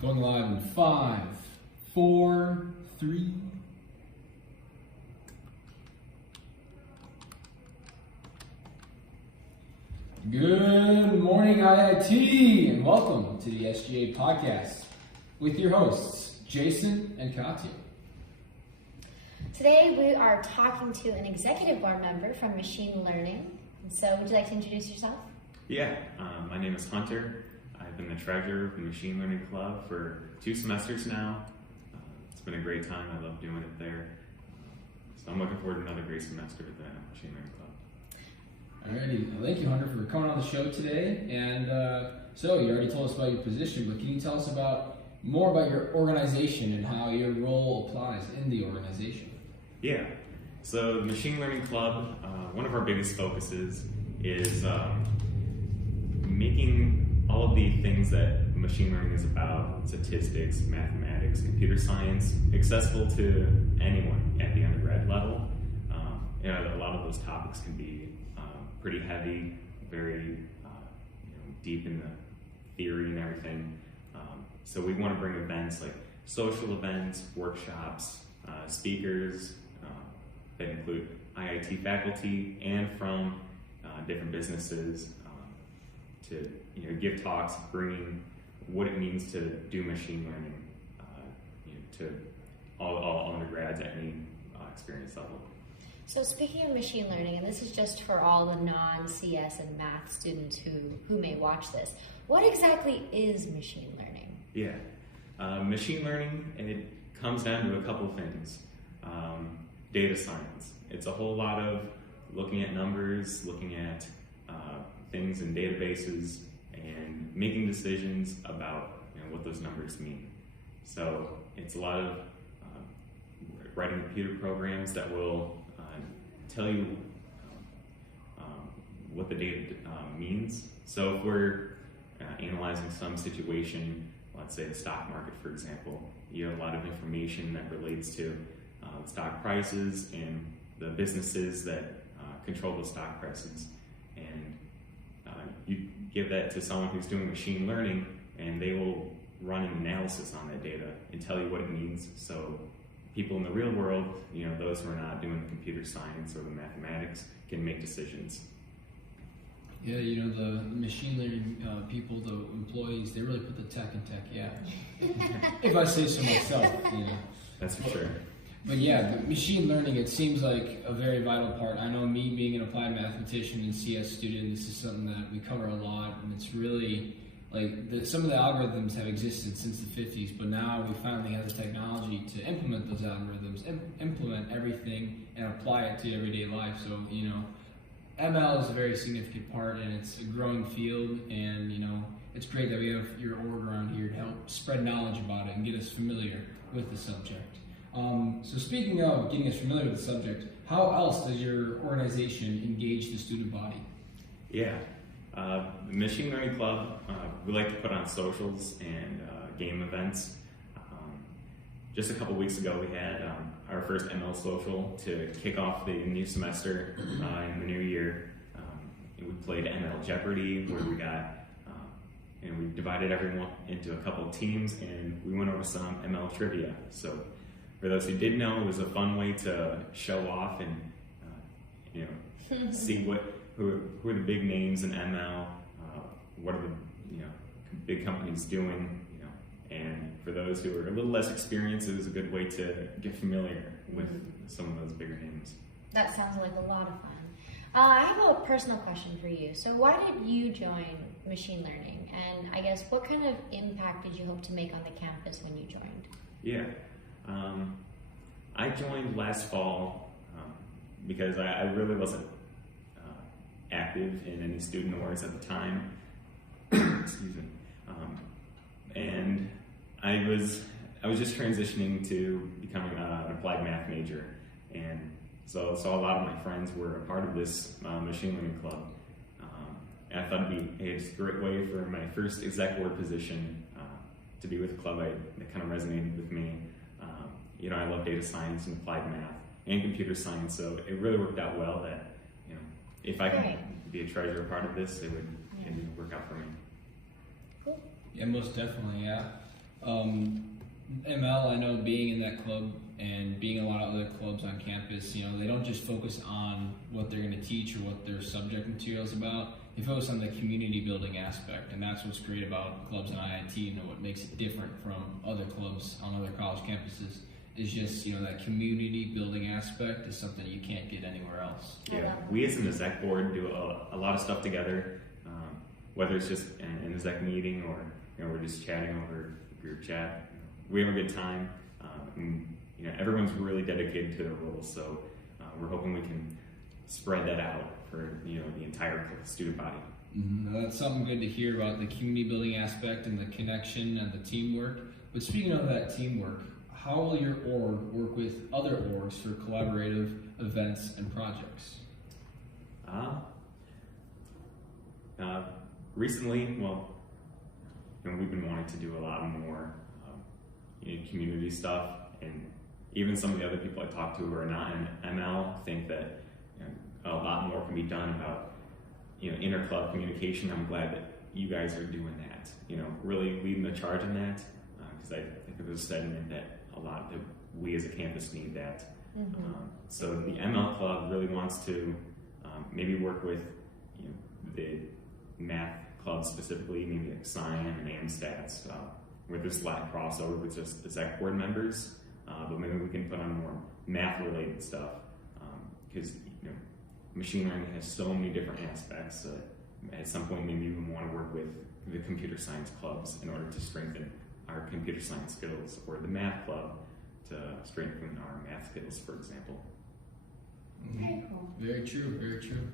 Going live in 5, 4, 3. Good morning, IIT, and welcome to the SGA podcast with your hosts, Jason and Katya. Today we are talking to an executive board member from machine learning. So would you like to introduce yourself? Yeah, my name is Hunter. I've been the treasurer of the Machine Learning Club for 2 semesters now. It's been a great time. I love doing it there. So I'm looking forward to another great semester with the Machine Learning Club. Alrighty, well, thank you, Hunter, for coming on the show today. And so you already told us about your position, but can you tell us more about your organization and how your role applies in the organization? Yeah, so the Machine Learning Club, one of our biggest focuses is making all of the things that machine learning is about, statistics, mathematics, computer science, accessible to anyone at the undergrad level. A lot of those topics can be pretty heavy, very deep in the theory and everything. So we want to bring events like social events, workshops, speakers that include IIT faculty and from different businesses to give talks, bringing what it means to do machine learning to all undergrads at any experience level. So speaking of machine learning, and this is just for all the non-CS and math students who may watch this, what exactly is machine learning? Yeah, machine learning, and it comes down to a couple of things. Data science. It's a whole lot of looking at numbers, looking at things in databases, and making decisions about what those numbers mean. So it's a lot of writing computer programs that will tell you what the data means. So if we're analyzing some situation, let's say the stock market, for example, you have a lot of information that relates to stock prices and the businesses that control those stock prices. And you give that to someone who's doing machine learning, and they will run an analysis on that data and tell you what it means. So people in the real world, those who are not doing the computer science or the mathematics, can make decisions. Yeah, the machine learning people, the employees, they really put the tech in tech, yeah. If I say so myself, That's for sure. But yeah, the machine learning, it seems like a very vital part. I know me being an applied mathematician and CS student, this is something that we cover a lot, and it's really like some of the algorithms have existed since the 50s, but now we finally have the technology to implement those algorithms, implement everything and apply it to everyday life. So, ML is a very significant part, and it's a growing field, and it's great that we have your org around here to help spread knowledge about it and get us familiar with the subject. So speaking of getting us familiar with the subject, how else does your organization engage the student body? Yeah, the Machine Learning Club, we like to put on socials and game events. Just a couple weeks ago, we had our first ML social to kick off the new semester in the new year. We played ML Jeopardy, where we got and we divided everyone into a couple of teams, and we went over some ML trivia. So for those who didn't know, it was a fun way to show off and see who are the big names in ML, what are the big companies doing, and for those who are a little less experienced, it was a good way to get familiar with some of those bigger names. That sounds like a lot of fun. I have a personal question for you. So why did you join machine learning? And I guess what kind of impact did you hope to make on the campus when you joined? Yeah, I joined last fall because I really wasn't active in any student orgs at the time. Excuse me. And I was just transitioning to becoming an applied math major, and so a lot of my friends were a part of this machine learning club. And I thought it's a great way for my first exec board position to be with a club that kind of resonated with me. I love data science and applied math and computer science, so it really worked out well that if I could be a treasurer part of this, it would work out for me. Cool. Yeah, most definitely, yeah. ML, I know being in that club and being in a lot of other clubs on campus, they don't just focus on what they're going to teach or what their subject material is about. They focus on the community building aspect, and that's what's great about clubs in IIT and what makes it different from other clubs on other college campuses. Is just, that community building aspect is something you can't get anywhere else. Yeah, we as an exec board do a lot of stuff together, whether it's just in an exec meeting or we're just chatting over group chat. We have a good time, and everyone's really dedicated to their roles. So we're hoping we can spread that out for the entire student body. Mm-hmm. That's something good to hear about the community building aspect and the connection and the teamwork. But speaking of that teamwork, how will your org work with other orgs for collaborative events and projects? Recently, we've been wanting to do a lot more community stuff, and even some of the other people I talk to who are not in ML think that a lot more can be done about inter-club communication. I'm glad that you guys are doing that. Really leading the charge on that, because I think it was said that a lot that we as a campus need that. Mm-hmm. So the ML club really wants to maybe work with the math club specifically, maybe like Science and AmStats, where there's a lot of crossover with just exec board members, but maybe we can put on more math related stuff, because machine learning has so many different aspects. At some point maybe we want to work with the computer science clubs in order to strengthen our computer science skills, or the math club to strengthen our math skills, for example. Very cool. Very true, very true.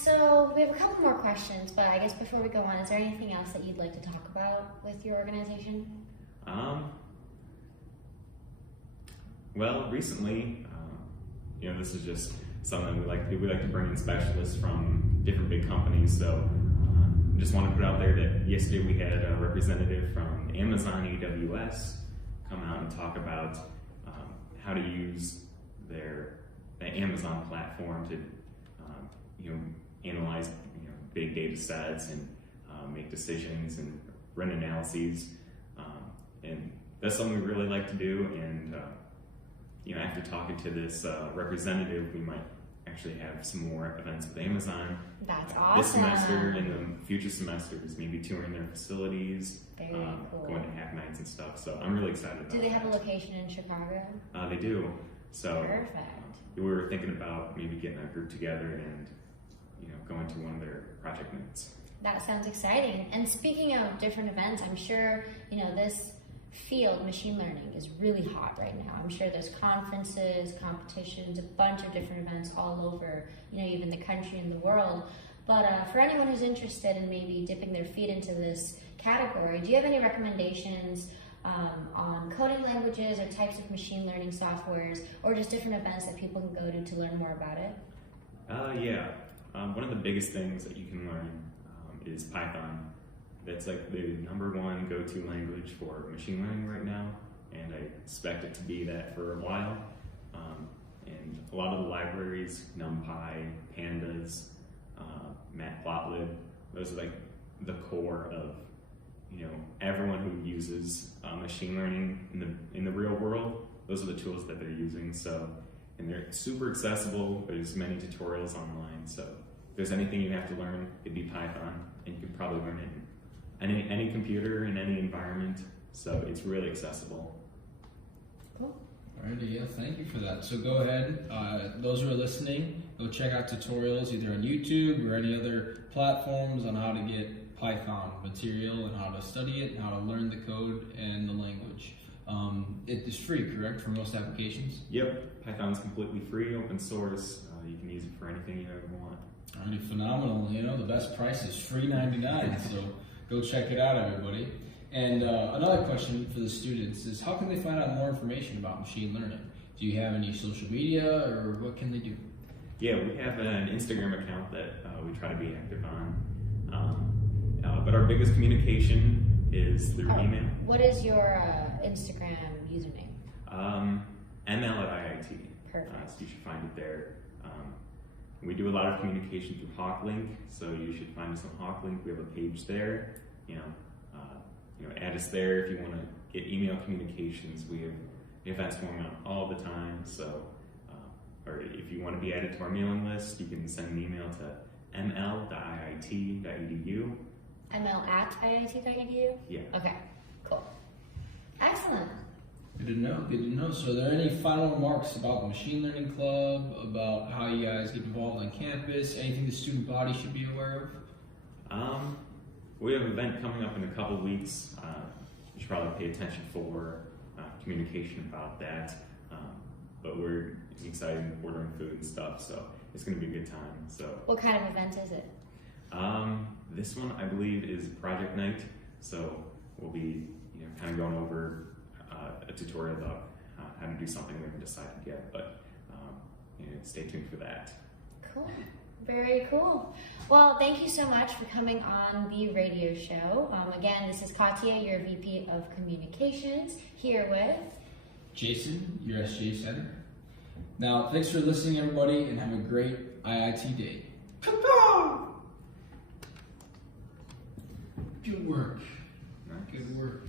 So we have a couple more questions, but I guess before we go on, is there anything else that you'd like to talk about with your organization? Well, recently, this is just something we like to do. We like to bring in specialists from different big companies. So just want to put out there that yesterday we had a representative from Amazon AWS come out and talk about how to use the Amazon platform to analyze big data sets and make decisions and run analyses, and that's something we really like to do. And after talking to this representative, we might actually have some more events with Amazon. That's awesome. This semester and the future semesters, maybe touring their facilities, Very cool. going to hack nights and stuff. So I'm really excited about that. Do they have a location in Chicago? They do. So Perfect. We were thinking about maybe getting a group together and going to one of their project nights. That sounds exciting. And speaking of different events, I'm sure this field, machine learning, is really hot right now. I'm sure there's conferences, competitions, a bunch of different events all over, even the country and the world. But for anyone who's interested in maybe dipping their feet into this category, do you have any recommendations on coding languages or types of machine learning softwares, or just different events that people can go to learn more about it? Yeah. One of the biggest things that you can learn is Python. That's like the #1 go-to language for machine learning right now, and I expect it to be that for a while. And a lot of the libraries, NumPy, Pandas, Matplotlib, those are like the core of everyone who uses machine learning in the real world. Those are the tools that they're using. So, and they're super accessible. There's many tutorials online. So if there's anything you have to learn, it'd be Python, and you could probably learn it in any computer in any environment. So it's really accessible. Cool. Alrighty, yeah, thank you for that. So go ahead, those who are listening, go check out tutorials either on YouTube or any other platforms on how to get Python material and how to study it, and how to learn the code and the language. It is free, correct, for most applications? Yep, Python's completely free, open source. You can use it for anything you ever want. Alrighty, phenomenal. The best price is free $99, so go check it out, everybody. And another question for the students is, how can they find out more information about machine learning? Do you have any social media, or what can they do? Yeah, we have an Instagram account that we try to be active on. But our biggest communication is through email. What is your Instagram username? ML@IIT. Perfect. So you should find it there. We do a lot of communication through HawkLink, so you should find us on HawkLink. We have a page there. add us there if you want to get email communications. We have events going on all the time, so or if you want to be added to our mailing list, you can send an email to ml.iit.edu. ml@iit.edu? Yeah. Okay, cool. Excellent. Good to know. Good to know. So, are there any final remarks about the Machine Learning Club, about how you guys get involved on campus, anything the student body should be aware of? We have an event coming up in a couple weeks. You should probably pay attention for communication about that. But we're excited ordering food and stuff, so it's going to be a good time. So, What kind of event is it? this one I believe is project night. So we'll be kind of going over a tutorial about how to do something we haven't decided yet. But stay tuned for that. Cool. Very cool. Well, thank you so much for coming on the radio show. Again, this is Katya, your VP of Communications, here with Jason, your SGA Center. Now, thanks for listening, everybody, and have a great IIT day. Good work. Good work.